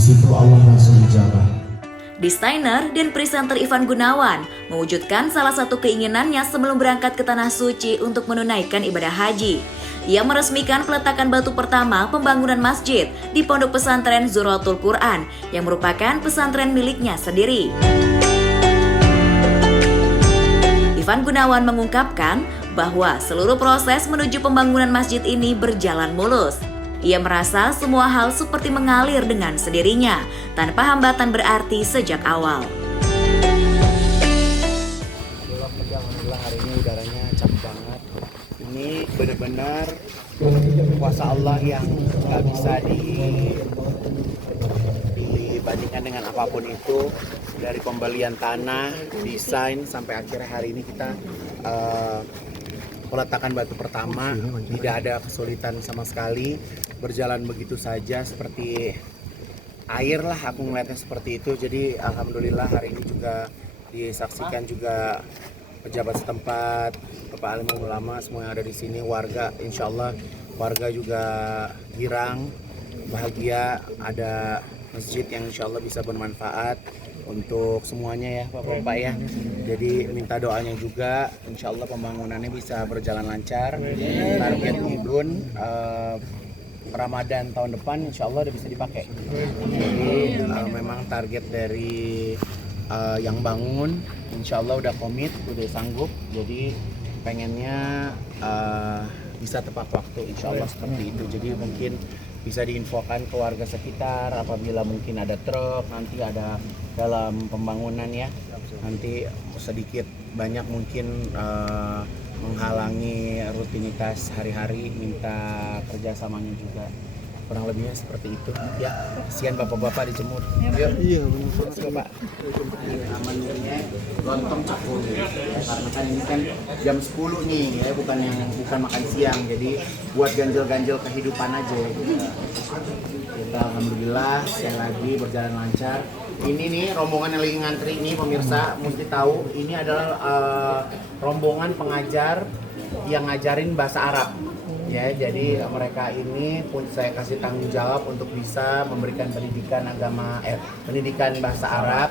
situ Allah langsung ijabah. Desainer dan presenter Ivan Gunawan mewujudkan salah satu keinginannya sebelum berangkat ke Tanah Suci untuk menunaikan ibadah haji. Ia meresmikan peletakan batu pertama pembangunan masjid di Pondok Pesantren Zuratul Quran yang merupakan pesantren miliknya sendiri. Ivan Gunawan mengungkapkan bahwa seluruh proses menuju pembangunan masjid ini berjalan mulus. Ia merasa semua hal seperti mengalir dengan sendirinya, tanpa hambatan berarti sejak awal. Alhamdulillah hari ini udaranya capek banget. Ini benar-benar kuasa Allah yang nggak bisa dibandingkan dengan apapun itu. Dari pembelian tanah, desain, sampai akhirnya hari ini kita peletakan batu pertama. Tidak ada kesulitan sama sekali, berjalan begitu saja seperti air lah, aku melihatnya seperti itu. Jadi alhamdulillah hari ini juga disaksikan juga pejabat setempat, Bapak Alim Ulama, semua yang ada di sini, warga, insya Allah warga juga girang, bahagia, ada masjid yang insya Allah bisa bermanfaat untuk semuanya ya Bapak-Bapak ya. Jadi minta doanya juga, insya Allah pembangunannya bisa berjalan lancar. Target Idun Ramadan tahun depan insya Allah udah bisa dipakai. Jadi memang target dari yang bangun insya Allah udah komit, udah sanggup. Jadi pengennya bisa tepat waktu insya Allah seperti itu. Jadi mungkin bisa diinfokan ke warga sekitar apabila mungkin ada truk nanti ada dalam pembangunan ya, nanti sedikit banyak mungkin menghalangi rutinitas hari-hari, minta kerjasamanya juga, kurang lebihnya seperti itu ya. Kasihan bapak-bapak dijemur. Iya benar Bapak. Amannya lontong cakul ya, karena kan ini kan jam 10 nih ya, bukan makan siang, jadi buat ganjel-ganjel kehidupan aja gitu. Kita alhamdulillah sekali lagi berjalan lancar. Ini nih rombongan yang lagi ngantri nih pemirsa, mesti tahu ini adalah rombongan pengajar yang ngajarin bahasa Arab. Ya, jadi mereka ini pun saya kasih tanggung jawab untuk bisa memberikan pendidikan pendidikan bahasa Arab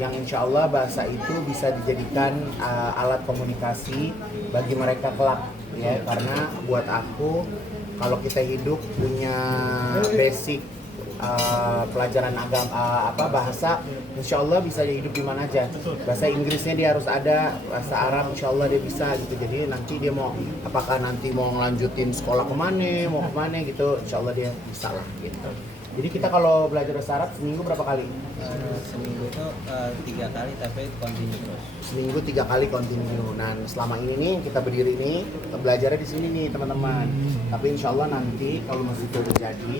yang insya Allah bahasa itu bisa dijadikan alat komunikasi bagi mereka kelak ya. Karena buat aku kalau kita hidup punya basic pelajaran agama bahasa, insya Allah bisa hidup di mana aja. Bahasa Inggrisnya dia harus ada, bahasa Arab insya Allah dia bisa gitu. Jadi nanti dia mau apakah nanti mau ngelanjutin sekolah kemana gitu, insya Allah dia bisa lah gitu. Jadi kita kalau belajar bahasa Arab seminggu berapa kali? Seminggu itu 3 kali tapi continue terus. Seminggu 3 kali continue. Nah selama ini nih kita berdiri nih belajarnya di sini nih teman-teman. Tapi insya Allah nanti kalau masih itu terjadi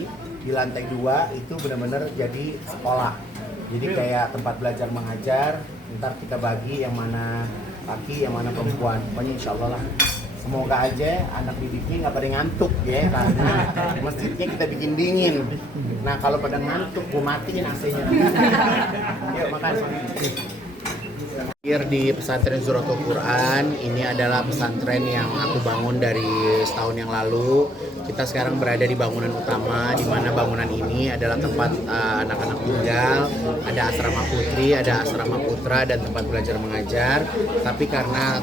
di lantai 2 itu benar-benar jadi sekolah. Jadi kayak tempat belajar mengajar. Ntar kita bagi yang mana laki, yang mana perempuan. Pokoknya insya Allah lah. Semoga aja anak didiknya nggak pada ngantuk ya, karena masjidnya kita bikin dingin. Nah kalau pada ngantuk, gue matiin AC-nya. Yuk makan. Di pesantren Zuratul Quran, ini adalah pesantren yang aku bangun dari setahun yang lalu. Kita sekarang berada di bangunan utama, di mana bangunan ini adalah tempat anak-anak tinggal. Ada asrama putri, ada asrama putra, dan tempat belajar mengajar. Tapi karena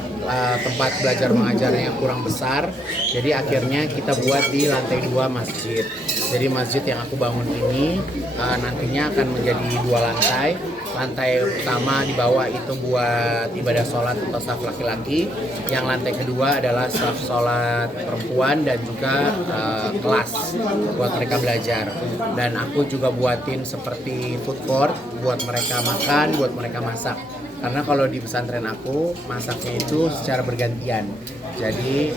tempat belajar mengajarnya kurang besar, jadi akhirnya kita buat di lantai 2 masjid. Jadi masjid yang aku bangun ini nantinya akan menjadi 2 lantai. Lantai utama di bawah itu buat ibadah sholat atau saf laki-laki. Yang lantai kedua adalah saf sholat perempuan dan juga kelas buat mereka belajar. Dan aku juga buatin seperti food court buat mereka makan, buat mereka masak. Karena kalau di pesantren aku masaknya itu secara bergantian. Jadi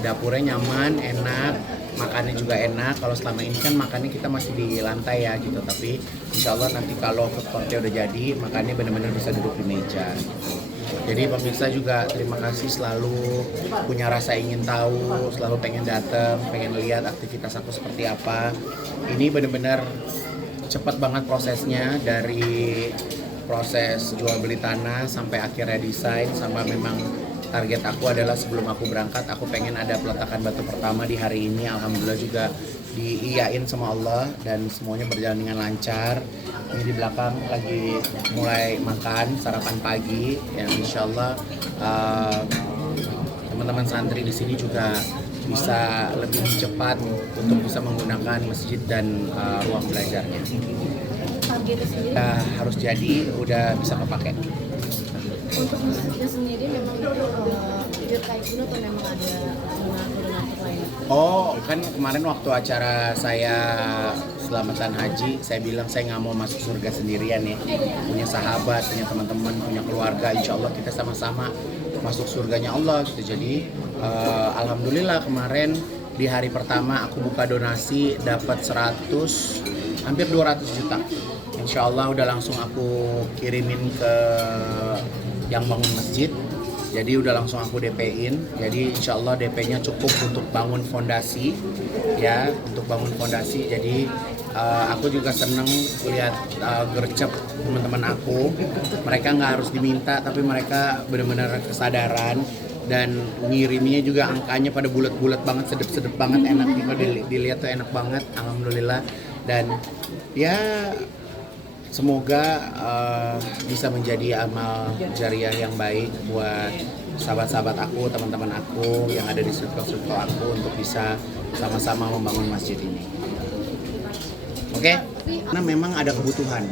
dapurnya nyaman, enak, makannya juga enak. Kalau selama ini kan makannya kita masih di lantai ya gitu, tapi insya Allah nanti kalau food courtnya udah jadi, makannya benar-benar bisa duduk di meja gitu. Jadi pemirsa juga terima kasih selalu punya rasa ingin tahu, selalu pengen datang, pengen lihat aktivitas aku seperti apa. Ini benar-benar cepat banget prosesnya, dari proses jual beli tanah sampai akhirnya desain, sama memang target aku adalah sebelum aku berangkat aku pengen ada peletakan batu pertama di hari ini. Alhamdulillah juga diiyain sama Allah dan semuanya berjalan dengan lancar. Ini di belakang lagi mulai makan sarapan pagi yang insya Allah teman-teman santri di sini juga bisa lebih cepat untuk bisa menggunakan masjid dan ruang belajarnya. Harus jadi udah bisa kepake. Untuk masjidnya sendiri memang itu taekwondo atau memang ada donatur lain? Oh, kan kemarin waktu acara saya selamatan haji, saya bilang saya nggak mau masuk surga sendirian ya. Punya sahabat, punya teman-teman, punya keluarga, insya Allah kita sama-sama masuk surganya Allah gitu. Jadi alhamdulillah kemarin di hari pertama aku buka donasi dapat 100 hampir 200 juta. Insya Allah udah langsung aku kirimin ke yang bangun masjid. Jadi udah langsung aku DP-in. Jadi insya Allah DP-nya cukup untuk bangun fondasi ya, untuk bangun fondasi. Jadi aku juga seneng lihat gercep teman-teman aku. Mereka nggak harus diminta, tapi mereka benar-benar kesadaran dan ngirimnya juga angkanya pada bulat-bulat banget, sedep-sedep banget, enak kalau dilihat tuh enak banget, alhamdulillah. Dan ya semoga bisa menjadi amal jariah yang baik buat sahabat-sahabat aku, teman-teman aku yang ada di circle-circle aku untuk bisa sama-sama membangun masjid ini. Oke? Karena memang ada kebutuhan.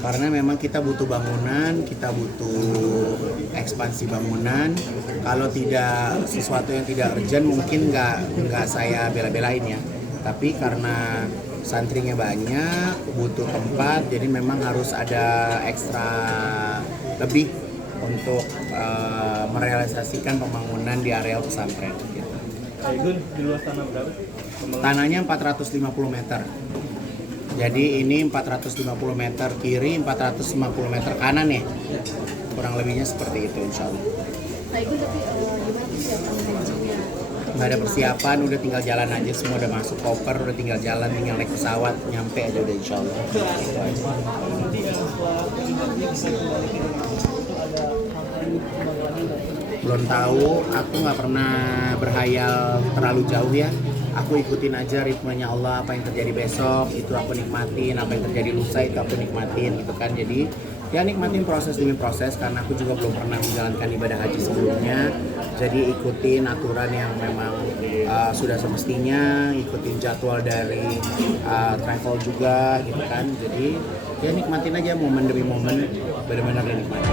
Karena memang kita butuh bangunan, kita butuh ekspansi bangunan. Kalau tidak sesuatu yang tidak urgent mungkin nggak saya bela-belain ya. Tapi karena santrinya banyak, butuh tempat, jadi memang harus ada ekstra lebih untuk merealisasikan pembangunan di area pesantren. Gitu. Di luas tanah berapa? Tanahnya 450 meter. Jadi ini 450 meter kiri, 450 meter kanan ya. Kurang lebihnya seperti itu insya Allah. Pak Igun, tapi gimana persiapan hajinya? Nggak ada persiapan, udah tinggal jalan aja, semua udah masuk koper, udah tinggal jalan, tinggal naik pesawat, nyampe aja udah insya Allah. Belum tahu, aku nggak pernah berhayal terlalu jauh ya. Aku ikutin aja ritmenya Allah, apa yang terjadi besok itu aku nikmatin, apa yang terjadi lusa itu aku nikmatin gitu kan. Jadi ya nikmatin proses demi proses, karena aku juga belum pernah menjalankan ibadah haji sebelumnya. Jadi ikutin aturan yang memang sudah semestinya, ikutin jadwal dari travel juga gitu kan. Jadi ya nikmatin aja momen demi momen, benar-benar dinikmatin.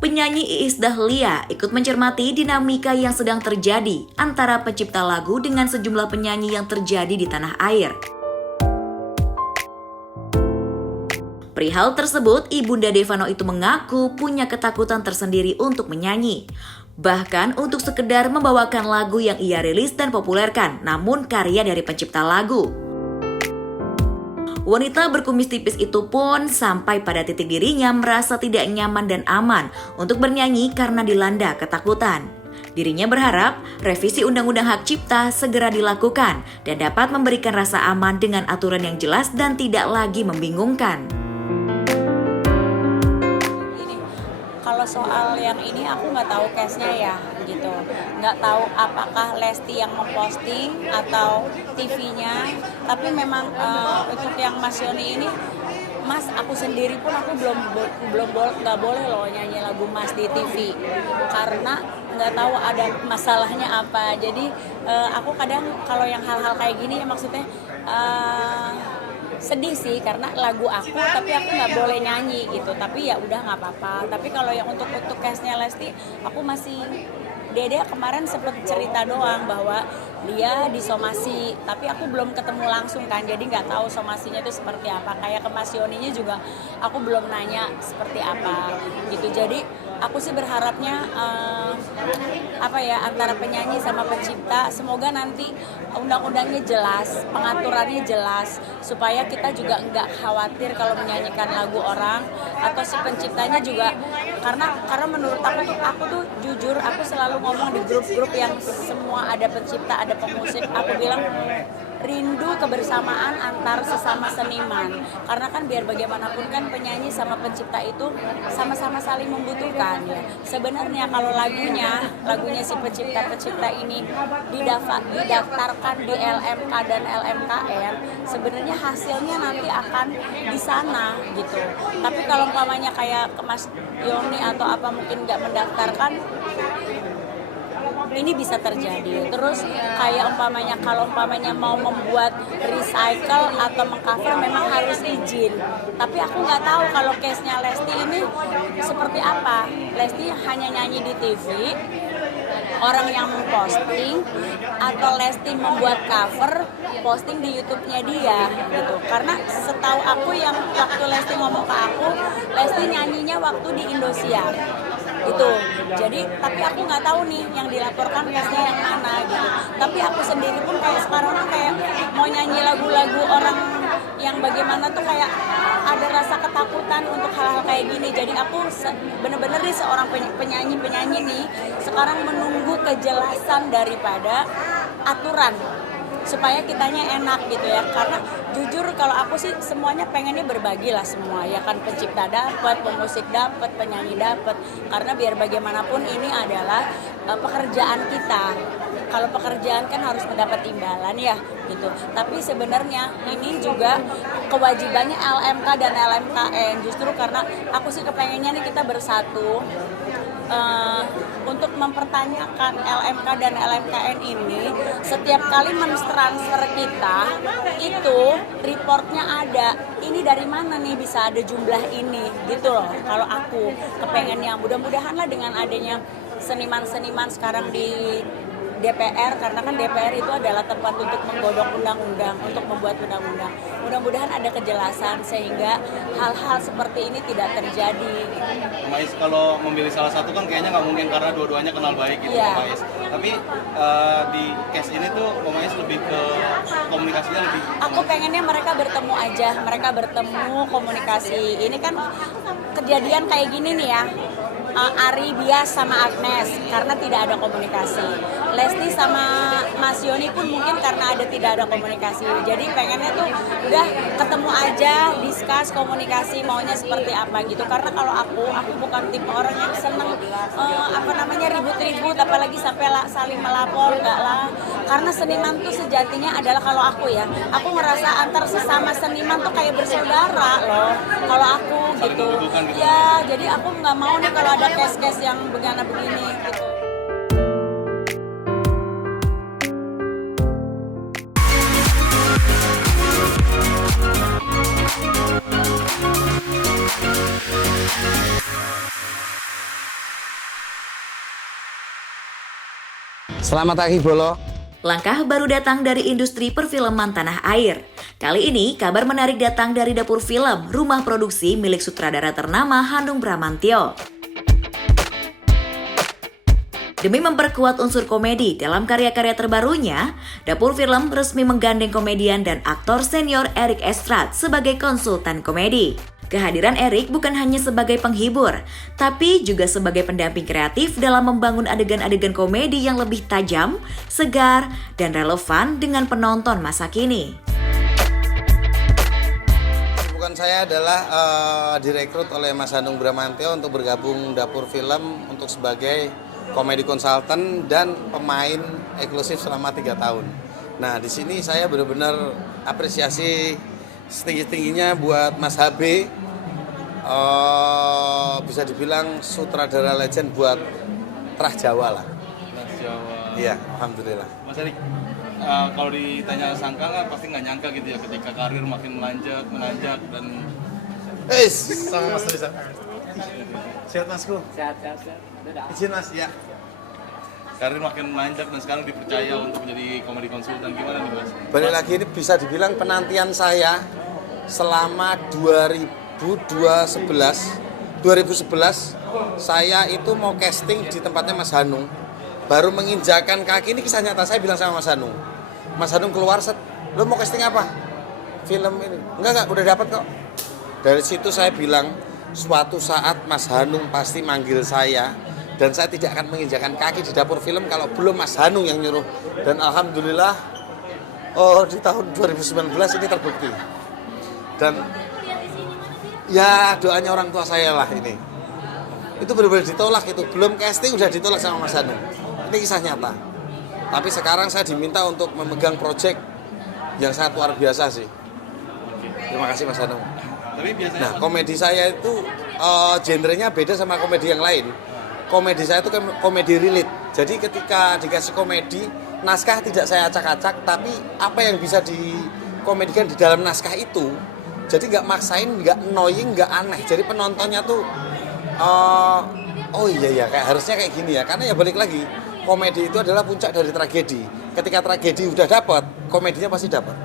Penyanyi Iis Dahlia ikut mencermati dinamika yang sedang terjadi antara pencipta lagu dengan sejumlah penyanyi yang terjadi di tanah air. Perihal tersebut, Ibunda Devano itu mengaku punya ketakutan tersendiri untuk menyanyi. Bahkan untuk sekedar membawakan lagu yang ia rilis dan populerkan, namun karya dari pencipta lagu. Wanita berkumis tipis itu pun sampai pada titik dirinya merasa tidak nyaman dan aman untuk bernyanyi karena dilanda ketakutan. Dirinya berharap revisi Undang-Undang Hak Cipta segera dilakukan dan dapat memberikan rasa aman dengan aturan yang jelas dan tidak lagi membingungkan. Kalau soal yang ini aku nggak tahu case-nya ya gitu, nggak tahu apakah Lesti yang memposting atau TV-nya, tapi memang untuk yang Mas Yoni ini, Mas, aku sendiri pun aku nggak boleh loh nyanyi lagu Mas di TV karena nggak tahu ada masalahnya apa. Jadi aku kadang kalau yang hal-hal kayak gini ya maksudnya sedih sih karena lagu aku tapi aku nggak boleh nyanyi gitu, tapi ya udah nggak apa-apa. Tapi kalau yang untuk case-nya Lesti, aku masih Dede kemarin sempat cerita doang bahwa dia disomasi, tapi aku belum ketemu langsung kan, jadi nggak tahu somasinya itu seperti apa. Kayak ke Mas Yoninya juga aku belum nanya seperti apa gitu. Jadi aku sih berharapnya apa ya, antara penyanyi sama pencipta semoga nanti undang-undangnya jelas, pengaturannya jelas, supaya kita juga nggak khawatir kalau menyanyikan lagu orang atau si penciptanya juga, karena menurut aku tuh jujur, aku selalu ngomong di grup-grup yang semua ada pencipta, ada pemusik, aku bilang rindu kebersamaan antar sesama seniman, karena kan biar bagaimanapun kan penyanyi sama pencipta itu sama-sama saling membutuhkan ya. Sebenarnya kalau lagunya si pencipta ini didaftarkan di LMK dan LMKN, sebenarnya hasilnya nanti akan di sana gitu. Tapi kalau umpamanya kayak ke Mas Yoni atau apa mungkin nggak mendaftarkan, ini bisa terjadi. Terus kayak kalau umpamanya mau membuat recycle atau mengcover memang harus izin. Tapi aku nggak tahu kalau case-nya Lesti ini seperti apa. Lesti hanya nyanyi di TV, orang yang memposting, atau Lesti membuat cover, posting di YouTube-nya dia gitu. Karena setahu aku yang waktu Lesti ngomong ke aku, Lesti nyanyinya waktu di Indosiar gitu. Jadi tapi aku nggak tahu nih yang dilaporkan case-nya yang mana gitu. Tapi aku sendiri pun kayak sekarang tuh kayak mau nyanyi lagu-lagu orang yang bagaimana tuh kayak ada rasa ketakutan untuk hal-hal kayak gini. Jadi aku bener-bener nih seorang penyanyi nih sekarang menunggu kejelasan daripada aturan supaya kitanya enak gitu ya. Karena jujur kalau aku sih semuanya pengennya berbagi lah semua ya kan, pencipta dapat, pemusik dapat, penyanyi dapat, karena biar bagaimanapun ini adalah pekerjaan kita. Kalau pekerjaan kan harus mendapat imbalan ya gitu. Tapi sebenarnya ini juga kewajibannya LMK dan LMKN, justru karena aku sih kepengennya nih kita bersatu untuk mempertanyakan LMK dan LMKN ini. Setiap kali mentransfer kita itu reportnya ada, ini dari mana nih bisa ada jumlah ini gitu loh. Kalau aku kepengennya mudah-mudahan lah dengan adanya seniman-seniman sekarang di DPR, karena kan DPR itu adalah tempat untuk menggodok undang-undang, untuk membuat undang-undang. Mudah-mudahan ada kejelasan sehingga hal-hal seperti ini tidak terjadi. Mais, kalau memilih salah satu kan kayaknya nggak mungkin karena dua-duanya kenal baik gitu, Yeah. Mais. Tapi di case ini tuh Mais lebih ke komunikasinya lebih. Aku pengennya mereka bertemu aja, mereka bertemu, komunikasi. Ini kan kejadian kayak gini nih ya. Ari Bias sama Agnes karena tidak ada komunikasi. Lesti sama Mas Yoni pun mungkin karena tidak ada komunikasi. Jadi pengennya tuh udah ketemu aja, discuss, komunikasi maunya seperti apa gitu. Karena kalau aku bukan tipe orang yang seneng ribut-ribut, apalagi sampai saling melapor, enggak lah. Karena seniman tuh sejatinya adalah, kalau aku ya, aku ngerasa antar sesama seniman tuh kayak bersaudara loh. Kalau aku gitu. Ya, jadi aku nggak mau nih kalau ada case-case yang begini gitu. Selamat pagi Bolo. Langkah baru datang dari industri perfilman tanah air. Kali ini kabar menarik datang dari dapur film, rumah produksi milik sutradara ternama Hanung Bramantyo. Demi memperkuat unsur komedi dalam karya-karya terbarunya, dapur film resmi menggandeng komedian dan aktor senior Erik Estrad sebagai konsultan komedi. Kehadiran Erik bukan hanya sebagai penghibur, tapi juga sebagai pendamping kreatif dalam membangun adegan-adegan komedi yang lebih tajam, segar, dan relevan dengan penonton masa kini. Bukan saya adalah direkrut oleh Mas Hanung Bramantyo untuk bergabung dapur film untuk sebagai komedi konsultan dan pemain eksklusif selama 3 tahun. Nah, di sini saya benar-benar apresiasi setinggi-tingginya buat Mas HB, bisa dibilang sutradara legend buat Trah Jawa lah. Trah Jawa. Iya, alhamdulillah. Mas Erik, kalau ditanya sangka kan pasti nggak nyangka gitu ya ketika karir makin menanjak dan. Sama Mas Risa. Sehat Masku? Sehat. Izin Mas, ya. Karir makin menanjak dan sekarang dipercaya untuk menjadi komedi konsultan, gimana nih Mas? Balik lagi, ini bisa dibilang penantian saya selama 2011 2011 saya itu mau casting di tempatnya Mas Hanung. Baru menginjakan kaki, ini kisah nyata, saya bilang sama Mas Hanung. Mas Hanung keluar, set, lo mau casting apa? Film ini. Enggak, udah dapat kok. Dari situ saya bilang, suatu saat Mas Hanung pasti manggil saya, dan saya tidak akan menginjakan kaki di dapur film kalau belum Mas Hanung yang nyuruh. Dan alhamdulillah, di tahun 2019 ini terbukti. Dan ya doanya orang tua saya lah ini. Itu benar-benar ditolak itu. Belum casting udah ditolak sama Mas Hanung. Ini kisah nyata. Tapi sekarang saya diminta untuk memegang proyek yang sangat luar biasa sih. Terima kasih Mas Hanung. Tapi biasanya Nah, komedi saya itu genrenya beda sama komedi yang lain. Komedi saya itu komedi relate. Jadi ketika dikasih komedi, naskah tidak saya acak-acak, tapi apa yang bisa dikomedikan di dalam naskah itu, jadi nggak maksain, nggak annoying, nggak aneh. Jadi penontonnya tuh, oh iya kayak harusnya kayak gini ya. Karena ya balik lagi, komedi itu adalah puncak dari tragedi. Ketika tragedi udah dapat, komedinya pasti dapat.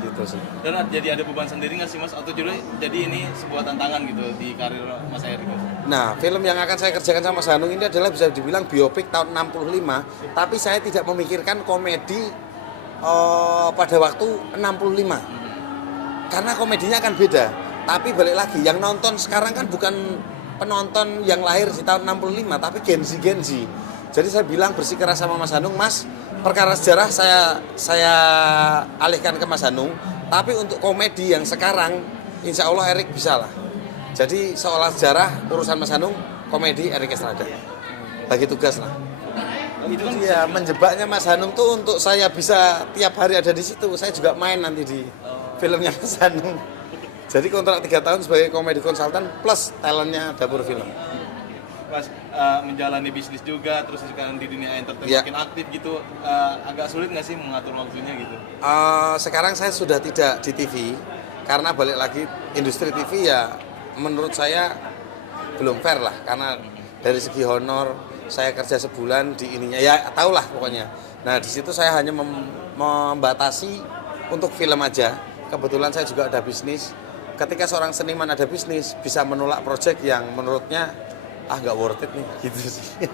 Gitu sih. dan jadi ada beban sendiri nggak sih Mas? Atau jadi ini sebuah tantangan gitu di karir Mas Erik? Nah, film yang akan saya kerjakan sama Mas Hanung ini adalah bisa dibilang biopik tahun 65, tapi saya tidak memikirkan komedi pada waktu 65. Karena komedinya akan beda. Tapi balik lagi, yang nonton sekarang kan bukan penonton yang lahir di tahun 65, tapi Gen Z. Jadi saya bilang bersikeras sama Mas Hanung, Mas, perkara sejarah saya alihkan ke Mas Hanung, tapi untuk komedi yang sekarang, insya Allah Erik bisa lah. Jadi seolah sejarah urusan Mas Hanung, komedi Erik Estrada. Bagi tugas lah. Itu kan Iya, menjebaknya Mas Hanung tuh untuk saya bisa tiap hari ada di situ. Saya juga main nanti di filmnya Mas Hanung. Jadi kontrak 3 tahun sebagai komedi konsultan plus talentnya dapur film. Mas menjalani bisnis juga, terus sekarang di dunia entertainment Ya. makin aktif gitu, agak sulit nggak sih mengatur waktunya gitu? Sekarang saya sudah tidak di TV karena balik lagi industri TV ya menurut saya belum fair lah, karena dari segi honor saya kerja sebulan di ininya ya tahulah pokoknya. Nah di situ saya hanya membatasi untuk film aja. Kebetulan saya juga ada bisnis. Ketika seorang seniman ada bisnis bisa menolak proyek yang menurutnya nggak worth it nih gitu sih.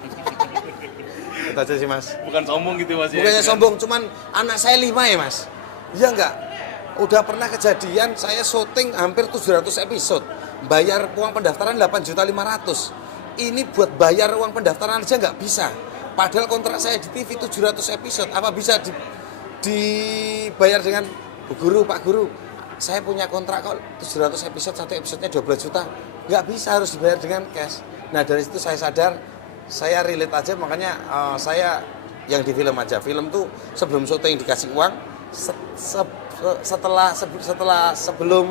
Itu aja sih Mas. Bukan sombong gitu Mas? Bukannya ya? sombong, cuman anak saya 5 ya Mas. Iya enggak? Udah pernah kejadian saya syuting hampir 700 episode. Bayar uang pendaftaran 8.500.000. Ini buat bayar uang pendaftaran aja nggak bisa. Padahal kontrak saya di TV 700 episode. Apa bisa dibayar dengan Bu Guru, Pak Guru? Saya punya kontrak kok 700 episode, satu episodenya 12 juta. Nggak bisa, harus dibayar dengan cash. Nah dari situ saya sadar, saya relate aja, makanya saya yang di film aja. Film tuh sebelum syuting dikasih uang, sebelum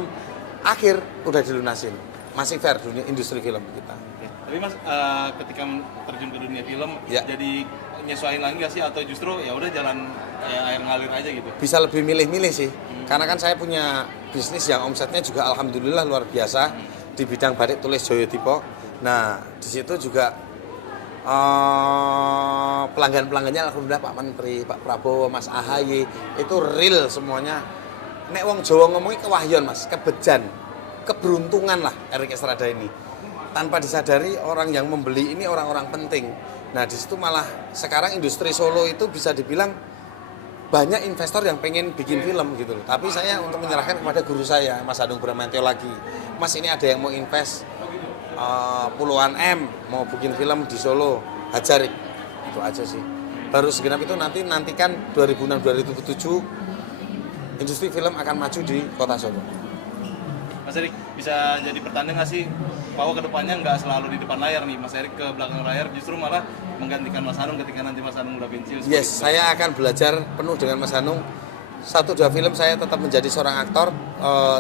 akhir udah dilunasin. Masih fair dunia industri film kita. Tapi Mas, ketika terjun ke dunia film, Ya. jadi nyesuaiin lagi nggak sih? Atau justru ya udah jalan air ngalir aja gitu? Bisa lebih milih-milih sih, karena kan saya punya bisnis yang omsetnya juga alhamdulillah luar biasa di bidang batik tulis Joyotipo. Nah di situ juga pelanggan-pelanggannya alhamdulillah Pak Menteri, Pak Prabowo, Mas AHY itu real semuanya. Nek wong Jawa ngomongnya kewahyon Mas, kebejan, keberuntungan lah Erik Estrada ini. Tanpa disadari orang yang membeli ini orang-orang penting. Nah di situ malah sekarang industri Solo itu bisa dibilang banyak investor yang pengen bikin film gitu loh. Tapi saya untuk menyerahkan kepada guru saya, Mas Hanung Bramantyo lagi. Mas ini ada yang mau invest puluhan M, mau bikin film di Solo, hajar. Itu aja sih. Baru segenap itu nantikan 2006-2007 industri film akan maju di kota Solo. Mas Erik, bisa jadi pertanda nggak sih bahwa kedepannya nggak selalu di depan layar nih, Mas Erik ke belakang layar justru malah menggantikan Mas Hanung ketika nanti Mas Hanung udah pensiun? Yes, saya akan belajar penuh dengan Mas Hanung. 1-2 film saya tetap menjadi seorang aktor,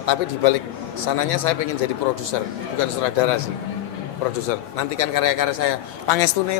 tapi di balik sananya saya pengen jadi produser, bukan sutradara sih, produser. Nantikan karya-karya saya. Pangestune.